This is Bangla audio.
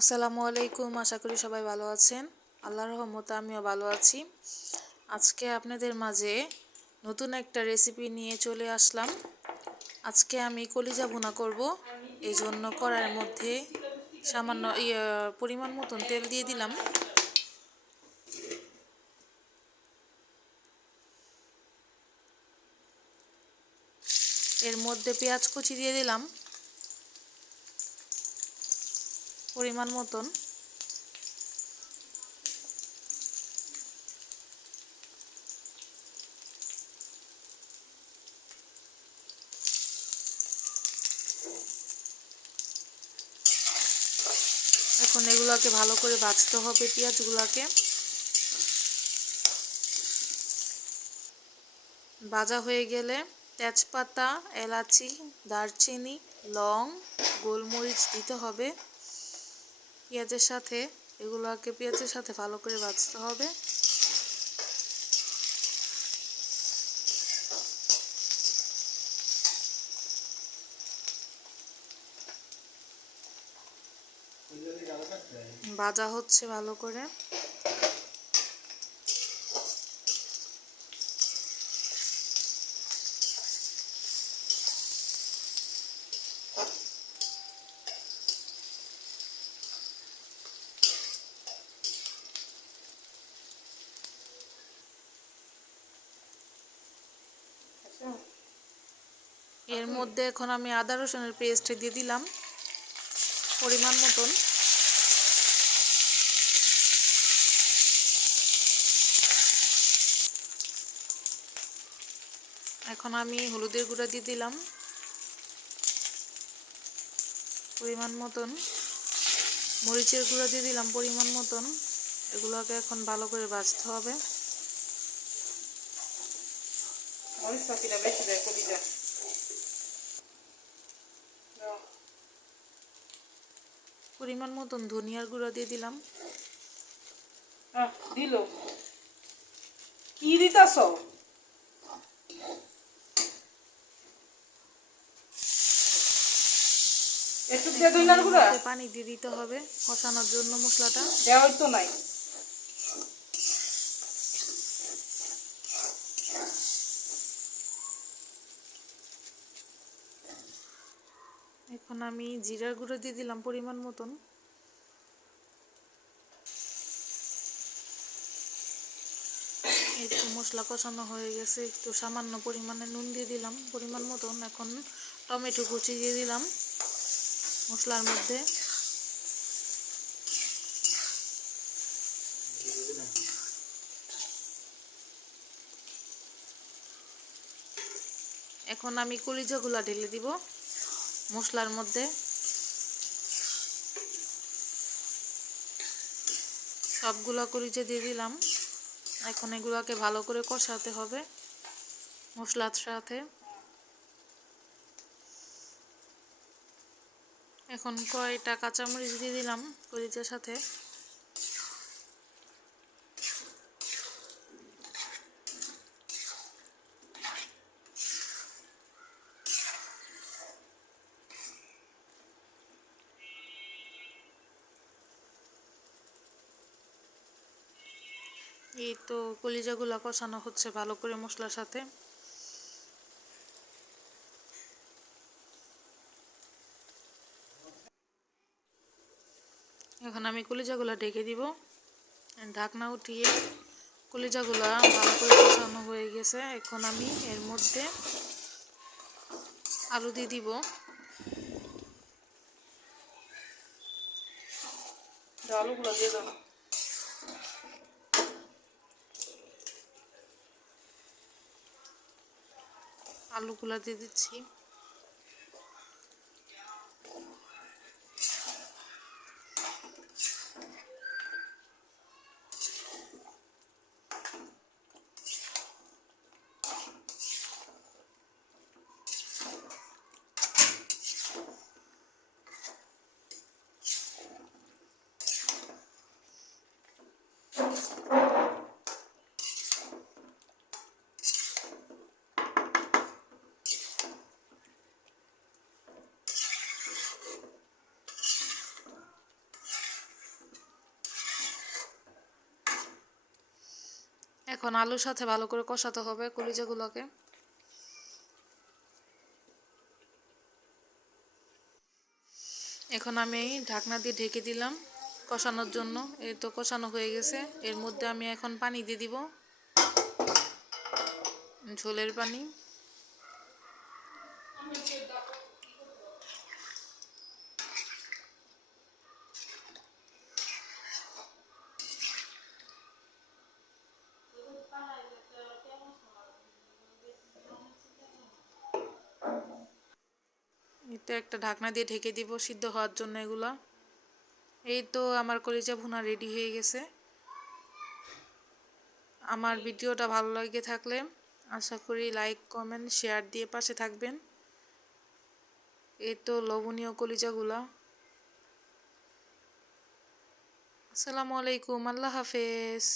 আসসালামু আলাইকুম। আশা করি সবাই ভালো আছেন। আল্লাহর রহমতে আমিও ভালো আছি। আজকে আপনাদের মাঝে নতুন একটা রেসিপি নিয়ে চলে আসলাম। আজকে আমি কলিজা ভুনা করব। এই জন্য কড়াইয়ের মধ্যে সামান্য পরিমাণ মতন তেল দিয়ে দিলাম। এর মধ্যে পেঁয়াজ কুচি দিয়ে দিলাম পরিমাণ মতন। এখন এগুলোকে ভালো করে ভাজতে হবে। পেঁয়াজগুলোকে ভাজা হয়ে গেলে তেজপাতা, এলাচি, দারচিনি, লং, গোলমরিচ দিতে হবে পেঁয়াজের সাথে। এগুলোকে পেঁয়াজের সাথে ভালো করে ভাজতে হবে। ভাজা হচ্ছে ভালো করে। এর মধ্যে এখন আমি আদা রসুনের পেস্ট দিয়ে দিলাম পরিমাণ মতন। এখন আমি হলুদের গুঁড়া দিয়ে দিলাম পরিমাণ মতন, মরিচের গুঁড়া দিয়ে দিলাম পরিমাণ মতন। এগুলোকে এখন ভালো করে ভাজতে হবে। পরিমাণ মতন ধনিয়ার গুঁড়া দিয়ে দিলাম। দিল কি দিতাছ? একটু দিয়ে ধনিয়ার গুঁড়া পানি দিয়ে দিতে হবে কষানোর জন্য। মশলাটা দেওয়াই তো নাই। এখন আমি জিরার গুঁড়ো দিয়ে দিলাম পরিমাণ মতন। একটু মশলা কষানো হয়ে গেছে, একটু সামান্য পরিমাণে নুন দিয়ে দিলাম পরিমাণ মতন। এখন টমেটো কুচি দিয়ে দিলাম মশলার মধ্যে। এখন আমি কলিজাগুলা ঢেলে দিব মশলার মধ্যে। সবগুলা কলিজা দিয়ে দিলাম। এখন এগুলাকে ভালো করে কষাতে হবে মশলার সাথে। এখন কয়টা কাঁচামরিচ দিয়ে দিলাম কলিজার সাথে। এই তো কলিজাগুলা কষানো হচ্ছে ভালো করে মশলার সাথে। এখন আমি কলিজাগুলা ঢেকে দিব। ঢাকনা উঠিয়ে কলিজাগুলা ভালো করে কষানো হয়ে গেছে। এখন আমি এর মধ্যে আলু দিয়ে দিব। আলুগুলো দিয়ে দাও। আলুগুলা দিয়ে দিচ্ছি। এখন আলুর সাথে ভালো করে কষাতে হবে কলিজাগুলোকে। এখন আমি ঢাকনা দিয়ে ঢেকে দিলাম কষানোর জন্য। এই তো কষানো হয়ে গেছে। এর মধ্যে আমি এখন পানি দিয়ে দিব, ঝোলের পানি। এটা একটা ঢাকনা দিয়ে ঢেকে দিব সিদ্ধ হওয়ার জন্য এগুলা। এই তো আমার কলিজা ভুনা রেডি হয়ে গেছে। আমার ভিডিওটা ভালো লাগে থাকলে আশা করি লাইক কমেন্ট শেয়ার দিয়ে পাশে থাকবেন। এই তো লবণীয় কলিজাগুলা। আসসালামু আলাইকুম, আল্লাহ হাফেজ।